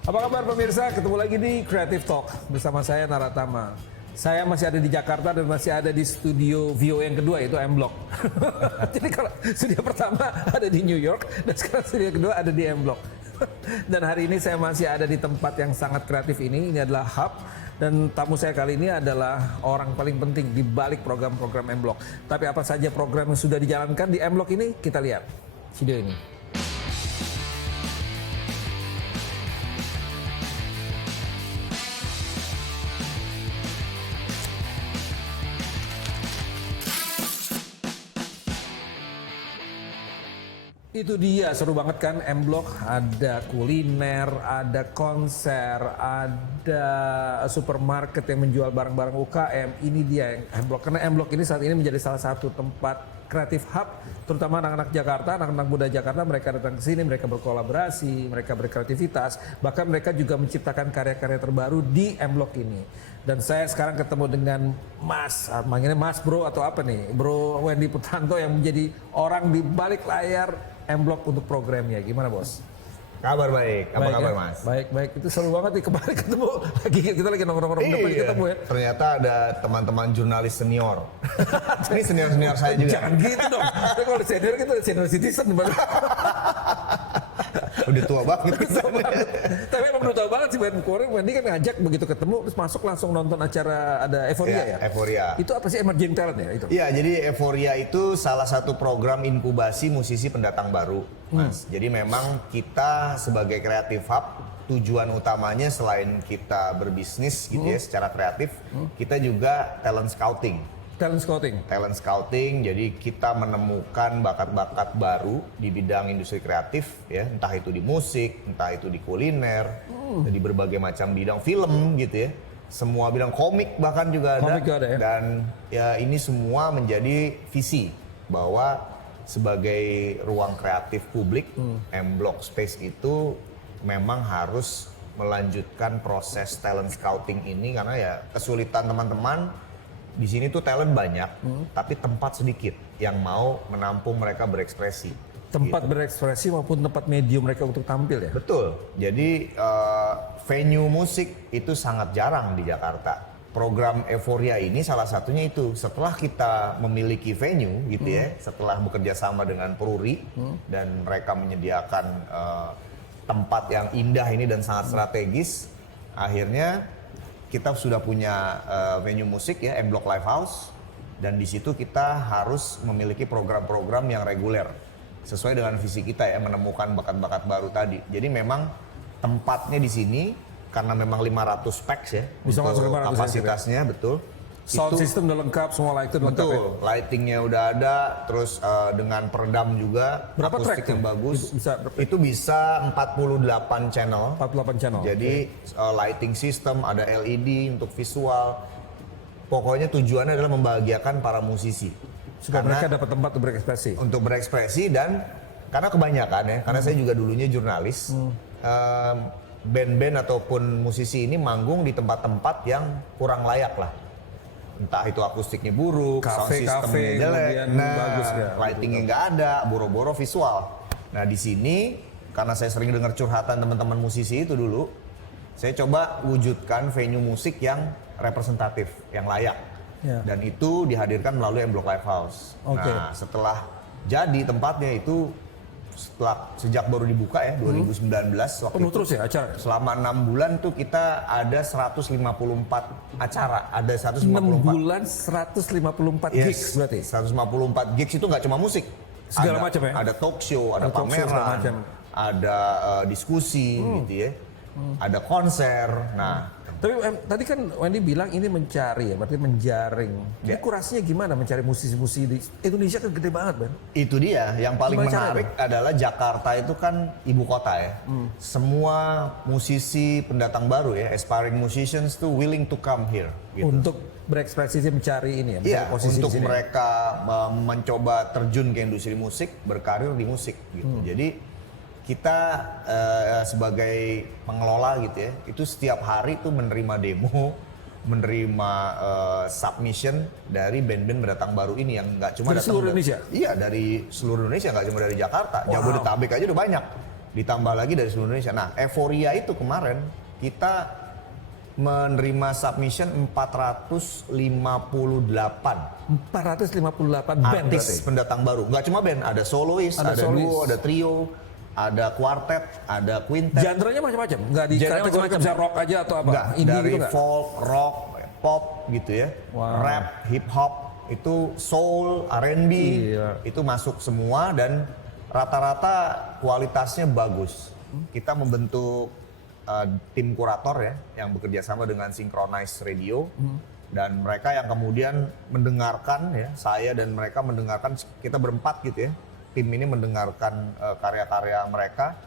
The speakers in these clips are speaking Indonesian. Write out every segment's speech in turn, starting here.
Apa kabar pemirsa? Ketemu lagi di Creative Talk bersama saya Naratama. Saya masih ada di Jakarta dan masih ada di studio VO yang kedua, yaitu M-Block. Jadi kalau studio pertama ada di New York dan sekarang studio kedua ada di M-Block. Dan hari ini saya masih ada di tempat yang sangat kreatif ini. Ini adalah Hub. Dan tamu saya kali ini adalah orang paling penting di balik program-program M-Block. Tapi apa saja program yang sudah dijalankan di M-Block ini? Kita lihat video ini. Itu dia, seru banget kan M-Block. Ada kuliner, ada konser, ada supermarket yang menjual barang-barang UKM. Ini dia yang M-Block. Karena M-Block ini saat ini menjadi salah satu tempat kreatif hub, terutama anak-anak Jakarta, anak-anak muda Jakarta. Mereka datang ke sini, mereka berkolaborasi, mereka berkreativitas. Bahkan mereka juga menciptakan karya-karya terbaru di M-Block ini. Dan saya sekarang ketemu dengan Mas, manggilnya Mas Bro atau apa nih? Bro Wendy Putranto yang menjadi orang di balik layar M-Block untuk programnya. Gimana bos? Kabar baik, apa kabar Mas? Baik. Itu seru banget nih, kemarin ketemu lagi, kita lagi nongkrong-nongkrong depan ketemu ya. Ternyata ada teman-teman jurnalis senior. Ini senior-senior saya juga. Jangan gitu dong. Tapi kalau senior kita senior citizen. Udah tua banget. Tapi emang udah tua banget sih kemarin Wendy kan ngajak begitu ketemu terus masuk langsung nonton acara ada Euphoria ya? Euphoria. Itu apa sih emerging talent ya itu? Iya, jadi Euphoria itu salah satu program inkubasi musisi pendatang baru, Mas. Jadi memang kita sebagai Creative Hub tujuan utamanya selain kita berbisnis gitu ya secara kreatif, kita juga talent scouting. Talent scouting, jadi kita menemukan bakat-bakat baru di bidang industri kreatif ya, entah itu di musik, entah itu di kuliner, di berbagai macam bidang film gitu ya. Semua bidang komik bahkan juga ada. Ya? Dan ya ini semua menjadi visi bahwa sebagai ruang kreatif publik, M-Block Space itu memang harus melanjutkan proses talent scouting ini karena ya kesulitan teman-teman di sini tuh talent banyak, tapi tempat sedikit yang mau menampung mereka berekspresi. Tempat gitu. berekspresi maupun tempat medium mereka untuk tampil ya? Betul. Jadi venue musik itu sangat jarang di Jakarta. Program Euphoria ini salah satunya itu. Setelah kita memiliki venue gitu ya, setelah bekerja sama dengan Peruri dan mereka menyediakan tempat yang indah ini dan sangat strategis, akhirnya kita sudah punya venue musik ya, M-Block Live House, dan di situ kita harus memiliki program-program yang reguler sesuai dengan visi kita ya, menemukan bakat-bakat baru tadi. Jadi memang tempatnya di sini karena memang 500 packs ya, bisa masuk 500 kapasitasnya betul. Sound system udah lengkap, semua lighting lengkap ya? Betul, lightingnya udah ada, terus dengan peredam juga, berapa akustik track yang bagus. Itu bisa 48 channel. 48 channel. Jadi lighting system, ada LED untuk visual. Pokoknya tujuannya adalah membahagiakan para musisi. Supaya mereka dapat tempat untuk berekspresi. Untuk berekspresi dan karena kebanyakan ya, karena saya juga dulunya jurnalis, band-band ataupun musisi ini manggung di tempat-tempat yang kurang layak lah. Entah itu akustiknya buruk, sound systemnya jelek, bagus ya, lightingnya nggak ada, boro-boro visual. Nah di sini karena saya sering dengar curhatan teman-teman musisi itu dulu, saya coba wujudkan venue musik yang representatif, yang layak, dan itu dihadirkan melalui M-Block Live House. Nah setelah jadi tempatnya itu sejak baru dibuka ya 2019 waktu penuh itu, terus ya acara? Selama 6 bulan tuh kita ada 154 acara, ada 154 6 bulan 154 gigs berarti? 154 gigs itu nggak cuma musik, segala macam ya? Ada talk show, ada pameran, ada diskusi gitu ya, ada konser. Nah tapi tadi kan Wendy bilang ini mencari ya, berarti menjaring. Jadi kurasinya gimana mencari musisi-musisi di Indonesia kan gede banget, Ben? Itu dia, yang paling menarik adalah Jakarta itu kan ibu kota ya. Semua musisi pendatang baru ya, aspiring musicians tuh willing to come here. Gitu. Untuk berekspresi mencari ini ya, iya, posisi untuk di sini. Mereka mencoba terjun ke industri musik, berkarir di musik gitu. Jadi kita sebagai pengelola gitu ya, itu setiap hari tuh menerima demo, menerima submission dari band-band pendatang baru ini yang nggak cuma dari seluruh Indonesia? Iya, dari seluruh Indonesia, nggak cuma dari Jakarta. Jabodetabek aja udah banyak. ditambah lagi dari seluruh Indonesia. Nah, Euphoria itu kemarin kita menerima submission 458 band artis berarti. pendatang baru. Nggak cuma band, ada solois, ada duo, ada trio, ada quartet, ada quintet. Genre-nya macam-macam, nggak di Genre kategori macam-macam. bisa rock aja atau apa? Enggak, Indie dari gitu nggak? folk, rock, pop gitu ya. Wow. Rap, hip hop, itu soul, R&B, Iya. itu masuk semua dan rata-rata kualitasnya bagus. Kita membentuk tim kurator ya yang bekerja sama dengan Synchronize Radio dan mereka yang kemudian mendengarkan ya, saya dan mereka mendengarkan, kita berempat gitu ya. Tim ini mendengarkan karya-karya mereka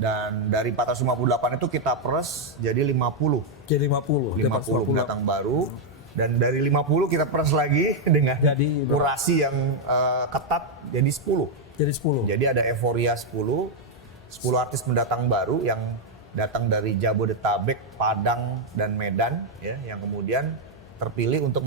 dan dari 458 itu kita peres jadi 50. Jadi 50 pendatang baru dan dari 50 kita peres lagi dengan Jadi berapa? kurasi yang ketat jadi 10. Jadi 10. Jadi ada Euphoria 10 artis pendatang baru yang datang dari Jabodetabek, Padang dan Medan ya yang kemudian terpilih untuk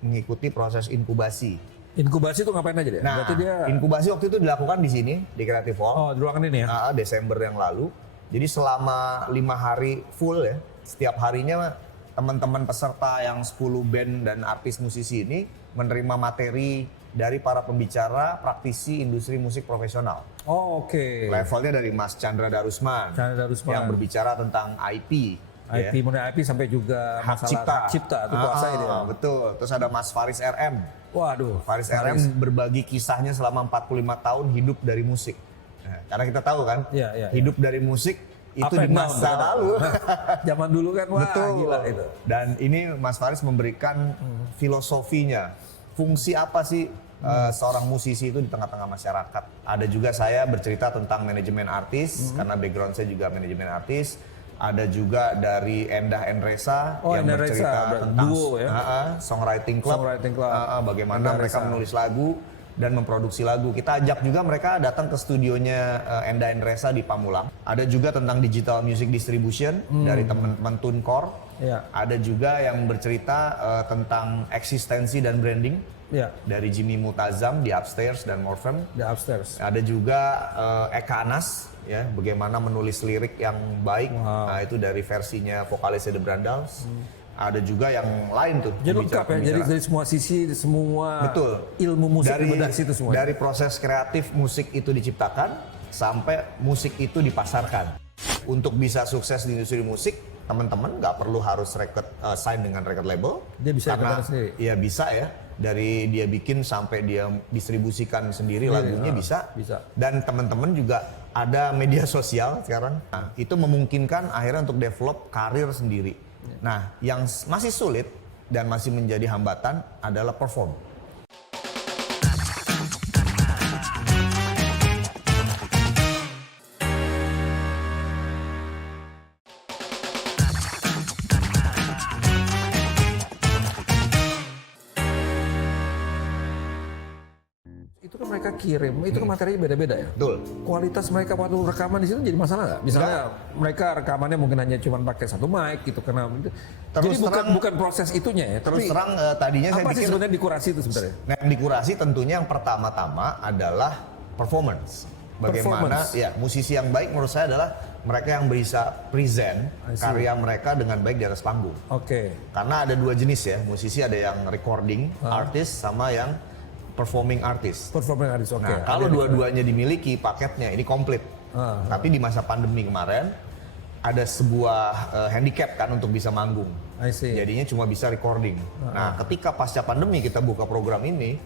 mengikuti proses inkubasi. Inkubasi itu ngapain aja dia? Nah, Berarti dia inkubasi waktu itu dilakukan di sini di Creative Hall. oh di ruangan ini ya. Desember yang lalu. Jadi selama 5 hari full ya, setiap harinya teman-teman peserta yang 10 band dan artis musisi ini menerima materi dari para pembicara praktisi industri musik profesional. Oh, oke. Levelnya dari Mas Chandra Darusman, Chandra Darusman. yang berbicara tentang IP. IP, mulai IP sampai juga Hak masalah cipta. hak cipta itu kuasai dia. Betul. Terus ada Mas Faris RM. Waduh. Faris RM berbagi kisahnya selama 45 tahun hidup dari musik. Nah, karena kita tahu kan, Iya, iya, hidup dari musik itu Up di and down, masa betul. lalu. Zaman dulu kan wah Betul. gila itu. Dan ini Mas Faris memberikan filosofinya. Fungsi apa sih seorang musisi itu di tengah-tengah masyarakat? Ada juga saya bercerita tentang manajemen artis, karena background saya juga manajemen artis. Ada juga dari Endah Enresa Oh, yang Endah Resa, bercerita berarti tentang duo ya? Songwriting Club, Songwriting Club. Bagaimana Endah mereka Resa. menulis lagu dan memproduksi lagu. Kita ajak juga mereka datang ke studionya Endah Enresa di Pamulang. Ada juga tentang digital music distribution dari teman-teman TuneCore. Iya. Ada juga yang bercerita tentang eksistensi dan branding Iya, dari Jimmy Multazam di Upstairs dan Morphem. di upstairs. Ada juga Eka Anas ya, bagaimana menulis lirik yang baik. Wow. Nah, itu dari versinya vokalisnya The Brandals. Ada juga yang lain tuh. Jadi lengkap ya, jadi pembicara-pembicara. dari semua sisi, semua Betul. ilmu musik dari dibedah situ semua. Dari proses kreatif musik itu diciptakan sampai musik itu dipasarkan. Untuk bisa sukses di industri musik, teman-teman nggak perlu harus sign dengan record label. Dia bisa karena ikutan sendiri. ya bisa ya. Dari dia bikin sampai dia distribusikan sendiri lagunya bisa. bisa. Dan teman-teman juga ada media sosial sekarang. Nah, itu memungkinkan akhirnya untuk develop karir sendiri. Nah, yang masih sulit dan masih menjadi hambatan adalah perform. Itu kan mereka kirim, itu kan materinya beda-beda ya. Betul. Kualitas mereka waktu rekaman di situ jadi masalah nggak? Misalnya mereka rekamannya mungkin hanya cuma pakai satu mic gitu karena jadi bukan proses itunya ya. Terus Tapi terang tadinya saya apa sih pikir sebenarnya dikurasi itu sebenarnya? yang dikurasi tentunya yang pertama-tama adalah performance. Bagaimana Performance. ya musisi yang baik menurut saya adalah mereka yang bisa present I see. karya mereka dengan baik di atas panggung. Oke. Karena ada dua jenis ya, musisi ada yang recording artist sama yang performing artist. Performing artist oke. Nah, kalau dua-duanya dimiliki paketnya ini komplit. Tapi di masa pandemi kemarin ada sebuah handicap kan untuk bisa manggung. I see. Jadinya cuma bisa recording. Nah, ketika pasca pandemi kita buka program ini,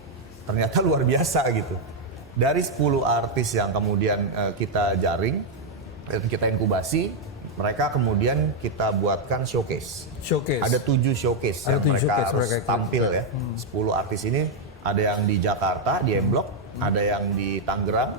ternyata luar biasa gitu. Dari 10 artis yang kemudian kita jaring, kita inkubasi, mereka kemudian kita buatkan showcase. Showcase. Ada 7 showcase Ada yang 7 mereka showcase harus mereka ikut. tampil ya. 10 artis ini ada yang di Jakarta, di M Block, ada yang di Tangerang,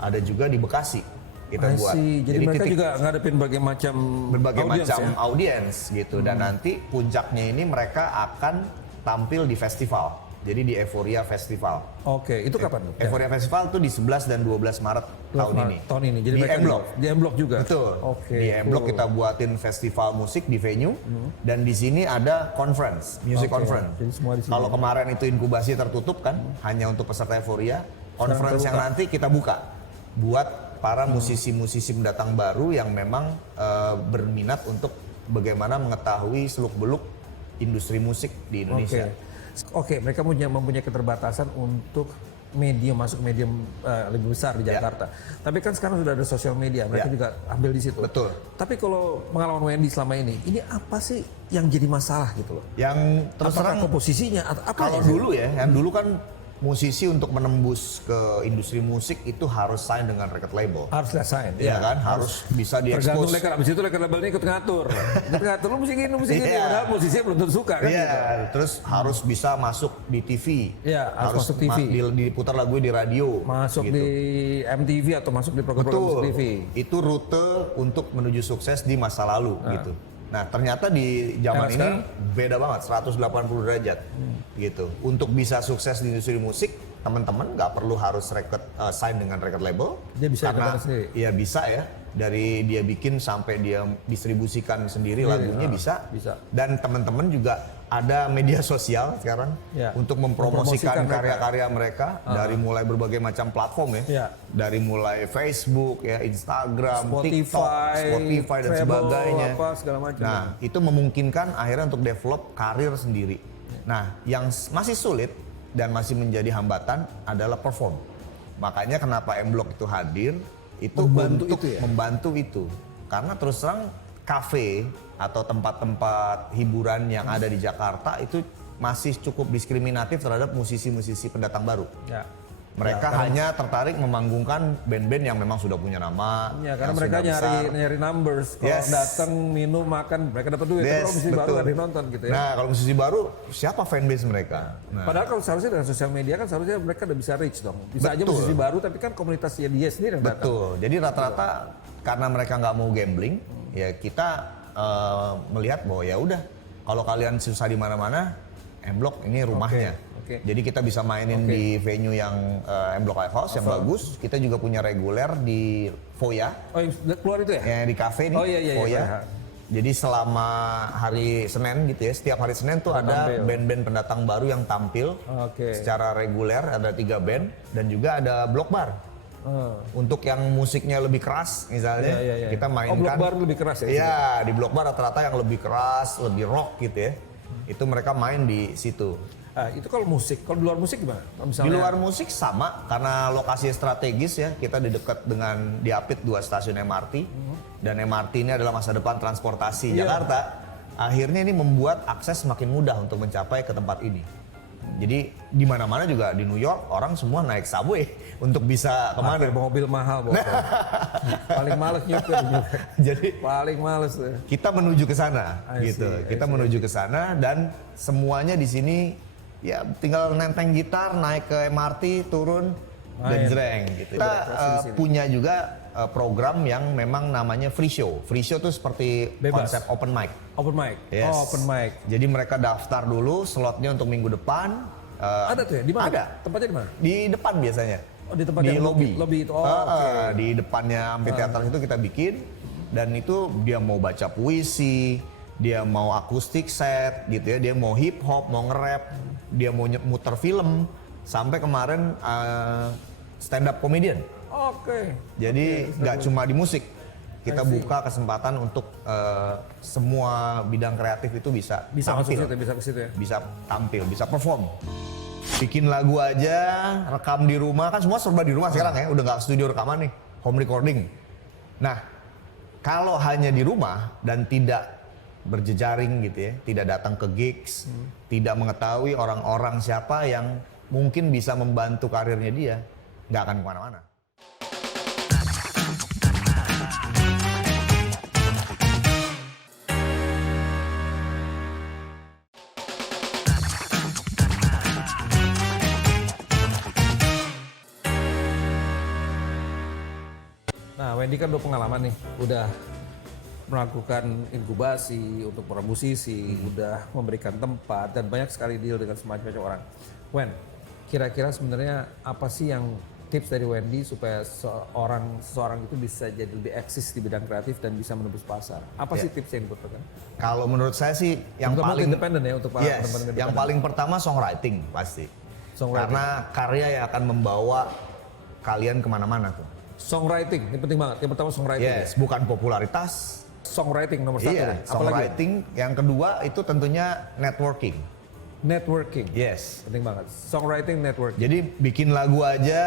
ada juga di Bekasi. Kita I buat. see. Jadi mereka titik- juga ngadepin berbagai macam audience macam ya? audiens gitu dan nanti puncaknya ini mereka akan tampil di festival. Jadi di Euphoria Festival. Oke, itu kapan? Euphoria Festival tuh di 11 dan 12 Maret tahun ini. Tahun ini. Jadi di mereka M Block. Di M Block juga. Betul. Oke. Di M Block cool. kita buatin festival musik di venue dan di sini ada conference, music Oke, conference. jadi semua di sini. Kalau kemarin itu inkubasi tertutup kan hanya untuk peserta Euphoria, conference yang terbuka. nanti kita buka buat para musisi-musisi pendatang baru yang memang berminat untuk bagaimana mengetahui seluk-beluk industri musik di Indonesia. Oke, mereka mempunyai keterbatasan untuk masuk medium lebih besar di Jakarta. Tapi kan sekarang sudah ada sosial media, mereka juga ambil di situ. Betul. Tapi kalau pengalaman Wendy selama ini apa sih yang jadi masalah gitu loh? Yang terus Apakah terang komposisinya atau apa? kalau dulu ya, yang dulu kan musisi untuk menembus ke industri musik itu harus sign dengan record label. Harus sign, ya kan? Harus bisa tergantung diekspos. record, abis itu record labelnya ikut ngatur. Lu musik ini, padahal musisinya belum tentu suka kan? Iya, Gitu. terus harus bisa masuk di TV. Iya, harus masuk TV. Diputar lagu di radio. Masuk gitu. di MTV atau masuk di program-program Betul. TV. Itu rute untuk menuju sukses di masa lalu gitu. Nah, ternyata di zaman ini beda banget, 180 derajat gitu. Untuk bisa sukses di industri musik, teman-teman nggak perlu harus sign dengan record label. Dia bisa karena sendiri. ya bisa ya. Dari dia bikin sampai dia distribusikan sendiri lagunya bisa. Dan teman-teman juga ada media sosial sekarang untuk mempromosikan karya-karya mereka dari mulai berbagai macam platform ya. Dari mulai Facebook ya, Instagram, TikTok, Spotify dan sebagainya. Segala macam. Nah, itu memungkinkan akhirnya untuk develop karir sendiri. Nah, yang masih sulit dan masih menjadi hambatan adalah perform. Makanya kenapa M-Block itu hadir itu membantu itu. Karena terus terang kafe atau tempat-tempat hiburan yang ada di Jakarta itu masih cukup diskriminatif terhadap musisi-musisi pendatang baru. Mereka hanya tertarik memanggungkan band-band yang memang sudah punya nama. Ya, karena mereka nyari numbers. Kalau datang minum makan mereka dapat duit. Kalau musisi baru nggak nonton gitu ya. Nah, kalau musisi baru siapa fanbase mereka? Padahal kalau seharusnya dengan sosial media kan seharusnya mereka udah bisa reach dong. Bisa aja musisi baru tapi kan komunitasnya dia sendiri yang datang. Betul. Jadi rata-rata karena mereka nggak mau gambling, ya kita melihat bahwa ya udah kalau kalian susah di mana-mana, M-Block ini rumahnya. Jadi kita bisa mainin di venue yang M-Block Live House yang bagus. Kita juga punya reguler di Foya. Oh, yang keluar itu ya? Yang di cafe nih, Foya. Jadi selama hari Senin gitu ya, setiap hari Senin tuh ada band-band pendatang baru yang tampil secara reguler, ada 3 band dan juga ada block bar. Untuk yang musiknya lebih keras misalnya, kita mainkan. Oh, block bar lebih keras ya? Iya, di block bar rata-rata yang lebih keras, lebih rock gitu ya. Itu mereka main di situ. Itu kalau musik, kalau di luar musik gimana? Di luar musik sama, karena lokasi strategis ya, kita di dekat dengan Apit 2 stasiun MRT, dan MRT ini adalah masa depan transportasi Jakarta. Akhirnya ini membuat akses semakin mudah untuk mencapai ke tempat ini. Jadi di mana-mana juga di New York orang semua naik subway untuk bisa kemana? Pakai mobil mahal, paling males nyupir. Jadi paling males. Kita menuju ke sana, gitu. Kita menuju ke sana dan semuanya di sini ya tinggal nenteng gitar, naik ke MRT, turun, dan jreng gitu. Kita punya juga program yang memang namanya free show. Free show tuh seperti konsep open mic. Open mic? Yes. Oh, open mic. Jadi mereka daftar dulu slotnya untuk minggu depan. Ada tuh ya? Di mana? Ada. Tempatnya di mana? Di depan biasanya. Oh, di tempat di yang lobby. Lobby itu. Di depannya amphitheater itu kita bikin. Dan itu dia mau baca puisi, dia mau akustik set gitu ya, dia mau hip hop, mau nge-rap, dia mau muter film, sampai kemarin stand up comedian. Jadi nggak cuma di musik, kita buka kesempatan untuk semua bidang kreatif itu bisa tampil, bisa ke situ ya? bisa tampil, bisa perform. Bikin lagu aja, rekam di rumah, kan semua serba di rumah sekarang ya, udah nggak studio rekaman nih, home recording. Nah, kalau hanya di rumah dan tidak berjejaring gitu ya, tidak datang ke gigs, tidak mengetahui orang-orang siapa yang mungkin bisa membantu karirnya dia, nggak akan kemana-mana. Nah, Wendy kan udah pengalaman nih, udah melakukan inkubasi untuk para musisi, udah memberikan tempat dan banyak sekali deal dengan semacam-macam orang. Wen, kira-kira sebenarnya apa sih yang tips dari Wendy supaya seseorang itu bisa jadi lebih eksis di bidang kreatif dan bisa menembus pasar? Apa sih tips yang dibutuhkan? Kalau menurut saya sih yang paling independen ya, untuk para teman-teman yang paling pertama songwriting pasti. Karena karya yang akan membawa kalian kemana-mana tuh. Songwriting, ini penting banget. Yang pertama songwriting. Yes, bukan popularitas. Songwriting nomor satu. Iya, nih. Apalagi? songwriting. Yang kedua itu tentunya networking. Networking. Yes. Penting banget. Songwriting, networking. Jadi bikin lagu aja,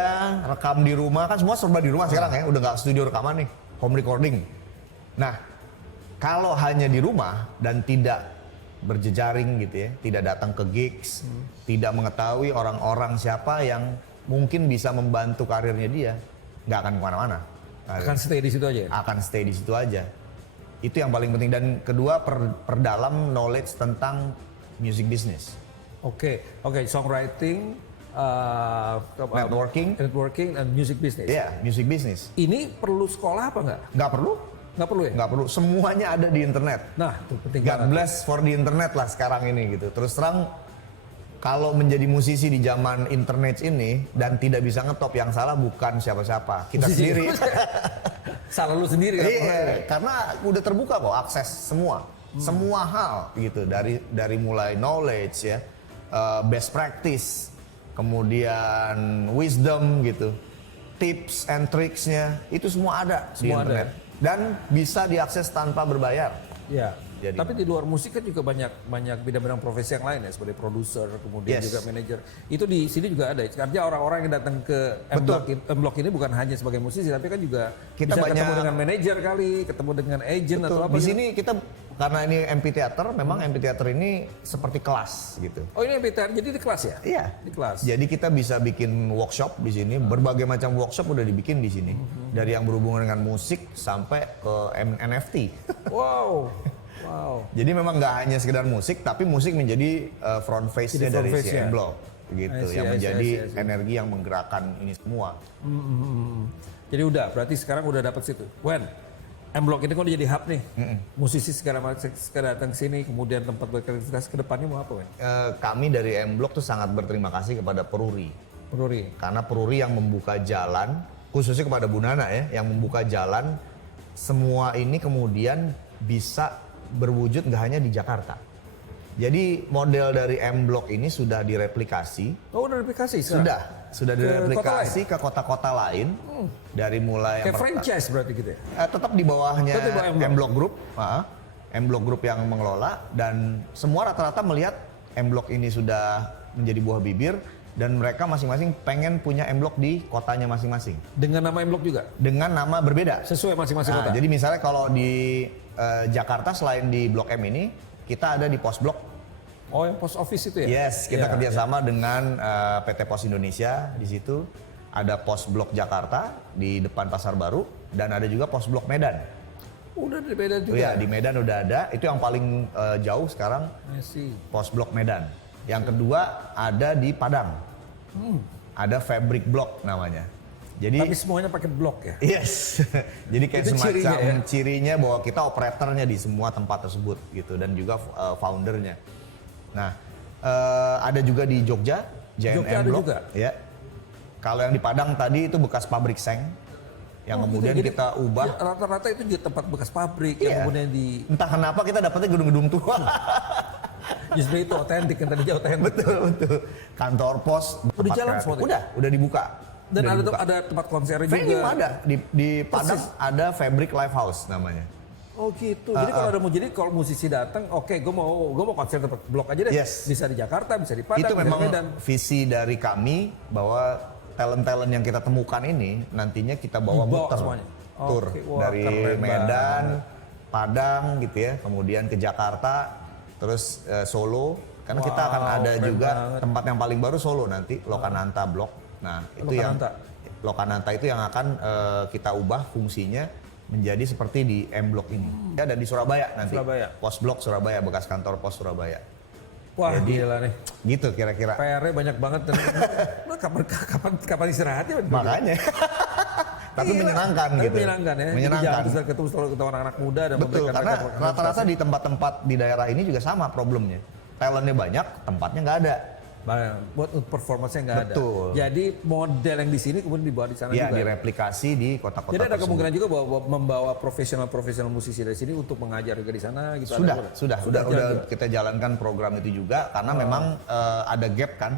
rekam di rumah, kan semua serba di rumah sekarang ya, udah nggak studio rekaman nih, home recording. Nah, kalau hanya di rumah dan tidak berjejaring gitu ya, tidak datang ke gigs, tidak mengetahui orang-orang siapa yang mungkin bisa membantu karirnya dia, nggak akan kemana-mana. Akan stay di situ aja. Akan stay di situ aja. Itu yang paling penting. Dan kedua, perdalam knowledge tentang music business. Oke, songwriting, Networking, and music business. Iya, music business. Ini perlu sekolah apa nggak? Nggak perlu. Nggak perlu ya? Nggak perlu, semuanya ada di internet. Nah, itu penting God banget. bless for the internet lah sekarang ini gitu. Terus terang, kalau menjadi musisi di zaman internet ini dan tidak bisa ngetop, yang salah bukan siapa-siapa, kita Musisi. sendiri. Salah lu sendiri kan? Iya, karena udah terbuka kok akses semua hal gitu, dari mulai knowledge ya, best practice, kemudian wisdom gitu, tips and tricksnya itu semua ada di Semua ada. internet dan bisa diakses tanpa berbayar. Ya. Jadi- Tapi di luar musik kan juga banyak bidang-bidang profesi yang lain ya, seperti produser, kemudian Yes. juga manajer. Itu di sini juga ada. Artinya orang-orang yang datang ke M-Block ini bukan hanya sebagai musisi, tapi kan juga Kita bisa ketemu banyak- dengan manajer kali, ketemu dengan agent atau apa Di gitu. sini kita, karena ini MP Theater, memang MP Theater ini seperti kelas gitu. Oh, ini MPTR, jadi di kelas ya? Iya. Di kelas. Jadi kita bisa bikin workshop di sini, berbagai macam workshop udah dibikin di sini. Dari yang berhubungan dengan musik sampai ke NFT. Wow. Jadi memang nggak hanya sekedar musik, tapi musik menjadi front face-nya Jadi front dari si face-nya. M-Block gitu, I see, yang I see, menjadi I see. energi yang menggerakkan ini semua. Jadi udah, berarti sekarang udah dapet situ. Wen, M-Block ini kan udah jadi hub nih. Musisi segala macam datang ke sini, kemudian tempat berkreativitas ke depannya mau apa, Wen? Kami dari M-Block tuh sangat berterima kasih kepada Peruri. Peruri. Karena Peruri yang membuka jalan, khususnya kepada Bu Nana ya, yang membuka jalan semua ini kemudian bisa berwujud nggak hanya di Jakarta. Jadi model dari M-Block ini sudah direplikasi, Oh, udah aplikasi sekarang? sudah Ke direplikasi ke kota-kota lain, dari mulai Kayak franchise berarti gitu ya? tetap di bawahnya Tetap di bawah M-Block. M-Block Group, M-Block Group yang mengelola, dan semua rata-rata melihat M-Block ini sudah menjadi buah bibir dan mereka masing-masing pengen punya M-Block di kotanya masing-masing Dengan nama M-Block juga? dengan nama berbeda. Sesuai masing-masing Nah, kota? jadi misalnya kalau di Jakarta selain di Blok M ini, kita ada di Pos Blok. Oh, yang post office itu ya? Yes, kita Ya, kerjasama dengan PT Pos Indonesia di situ. Ada Pos Blok Jakarta di depan Pasar Baru dan ada juga Pos Blok Medan. Udah beda Oh juga? ya, di Medan udah ada. Itu yang paling jauh sekarang, I see. Pos Blok Medan. Yang kedua ada di Padang. Ada Fabric Block namanya. Jadi Tapi semuanya pakai blok ya? yes. Jadi kayak Itu semacam cirinya ya? cirinya bahwa kita operatornya di semua tempat tersebut gitu, dan juga foundernya. Nah, ada juga di Jogja, Jogja JNM ada Block. juga? Ya. Kalau yang di Padang tadi itu bekas pabrik seng yang Oh, kemudian gitu. Jadi, kita ubah. ya, rata-rata itu di tempat bekas pabrik Iya. yang kemudian di Entah kenapa kita dapetnya gedung-gedung tua. justru itu otentik kan tadinya otentik. betul. Kantor pos. Udah tempat jalan kreatif. semua tuh? Udah dibuka. Dan Udah ada dibuka. ada tempat konsernya Venue juga. ada di Padang, Persis. ada Fabric Live House namanya. Oh gitu. Jadi kalau ada kalau musisi datang, oke, gue mau konser tempat blok aja deh. Yes. Bisa di Jakarta, bisa di Padang, Itu bisa memang di Medan. visi dari kami bahwa talent-talent yang kita temukan ini nantinya kita bawa Dibawa muter semuanya. tour Oke, wah, dari keren Medan, banget. Padang gitu ya, kemudian ke Jakarta, terus Solo. Karena kita akan Wow, ada keren juga banget. tempat yang paling baru Solo nanti, Lokananta Block. Nah itu Lokananta. yang Lokananta itu yang akan kita ubah fungsinya menjadi seperti di M Block ini. Ya, dan di Surabaya nanti. Surabaya. Pos Blok Surabaya, bekas kantor pos Surabaya. Wah, Jadi- gila nih. Gitu kira-kira. PR-nya banyak banget. Dan, Nah, kapan istirahatnya? Makanya. Tapi Gila. menyenangkan Tapi gitu. menyenangkan ya. Menyenangkan. Jadi jangan ketemu anak-anak muda dan Betul, memberikan karena mereka rata-rata di tempat-tempat di daerah ini juga sama problemnya. Talentnya banyak, tempatnya nggak ada. buat performance-nya nggak ada. Betul. Jadi model yang di sini kemudian dibawa di sana Ya, juga. direplikasi di kota-kota Jadi ada tersebut. kemungkinan juga bahwa membawa profesional musisi dari sini untuk mengajar juga di sana gitu. Sudah jalan. kita jalankan program itu juga karena memang ada gap kan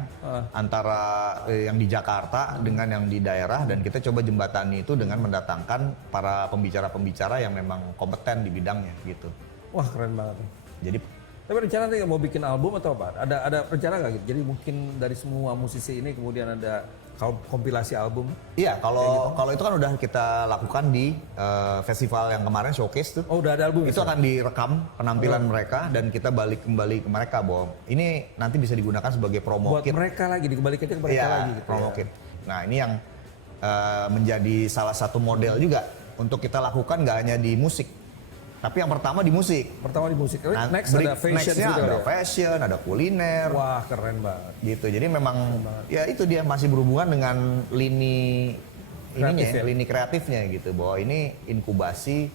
antara yang di Jakarta dengan yang di daerah, dan kita coba jembatani itu dengan mendatangkan para pembicara-pembicara yang memang kompeten di bidangnya gitu. Wah, keren banget nih. Jadi Tapi rencana nih mau bikin album atau apa? Ada rencana nggak gitu? Jadi mungkin dari semua musisi ini kemudian ada kompilasi album. iya, kalau itu kan udah kita lakukan di festival yang kemarin showcase tuh. Oh, udah ada album. Itu akan direkam penampilan mereka dan kita balik kembali ke mereka bahwa ini nanti bisa digunakan sebagai promo buat kit. mereka lagi dikembalikan ke mereka Iya, lagi gitu. promo Ya. kit. Nah, ini yang menjadi salah satu model juga untuk kita lakukan nggak hanya di musik, tapi yang pertama di musik. Pertama di musik. Nah, Next ada fashion nextnya gitu ada ya. fashion, ada kuliner, Wah, keren banget. gitu. Jadi memang ya itu dia masih berhubungan dengan lini ininya, Kreatif ya? lini kreatifnya gitu. Bahwa ini inkubasi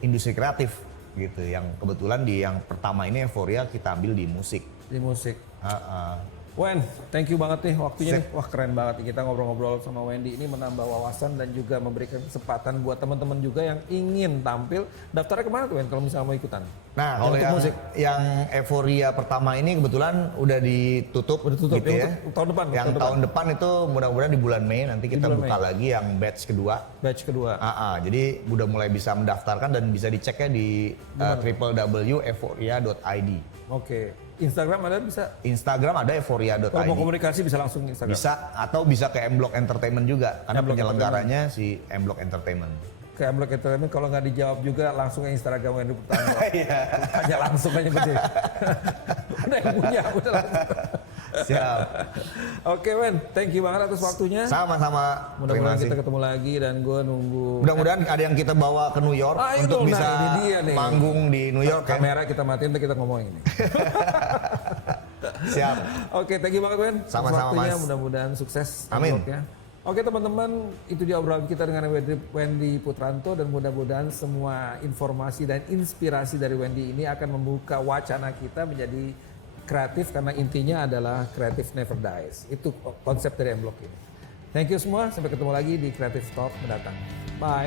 industri kreatif gitu. Yang kebetulan di yang pertama ini Euphoria kita ambil di musik. Di musik. Heeh. Wen, thank you banget nih waktunya Sip. nih. Wah, keren banget nih kita ngobrol-ngobrol sama Wendy ini, menambah wawasan dan juga memberikan kesempatan buat teman-teman juga yang ingin tampil. Daftarnya kemana tuh, Wen, kalau misalnya mau ikutan? Nah, kalau Untuk musik. yang Euphoria pertama ini kebetulan udah ditutup, tutup. gitu Yang ya. untuk tahun depan, Yang tahun depan itu mudah-mudahan di bulan Mei nanti kita bulan buka Mei. lagi yang batch kedua. Batch kedua. Jadi udah mulai bisa mendaftarkan dan bisa dicek ya di www.euphoria.id. Oke. Instagram ada bisa? Instagram ada euphoria.id. Kalau mau komunikasi bisa langsung Instagram? Bisa, atau bisa ke M-Block Entertainment juga karena M-Block penyelenggaranya si M-Block Entertainment. Ke M-Block Entertainment, kalau nggak dijawab juga langsung ke Instagram Wendy Putranto. Iya. Tanya langsung aja berarti. Udah yang punya, udah langsung. Siap. Oke, Wen, thank you banget atas waktunya. Sama-sama. Terima Mudah-mudahan kasih. kita ketemu lagi dan gue nunggu Mudah-mudahan ada yang kita bawa ke New York itu, untuk bisa ini dia nih. manggung di New York ya. Kamera kita matiin, nanti kita ngomongin ini. Siap. Oke, thank you banget, Wen. Atas Sama-sama, waktunya, Mas. mudah-mudahan sukses. Amin. vlognya. Oke teman-teman, itu dia obrolan kita dengan Wendy Putranto, dan mudah-mudahan semua informasi dan inspirasi dari Wendy ini akan membuka wacana kita menjadi kreatif, karena intinya adalah creative never dies. Itu konsep dari M-Block ini. Thank you semua, sampai ketemu lagi di Creative Talk mendatang. Bye.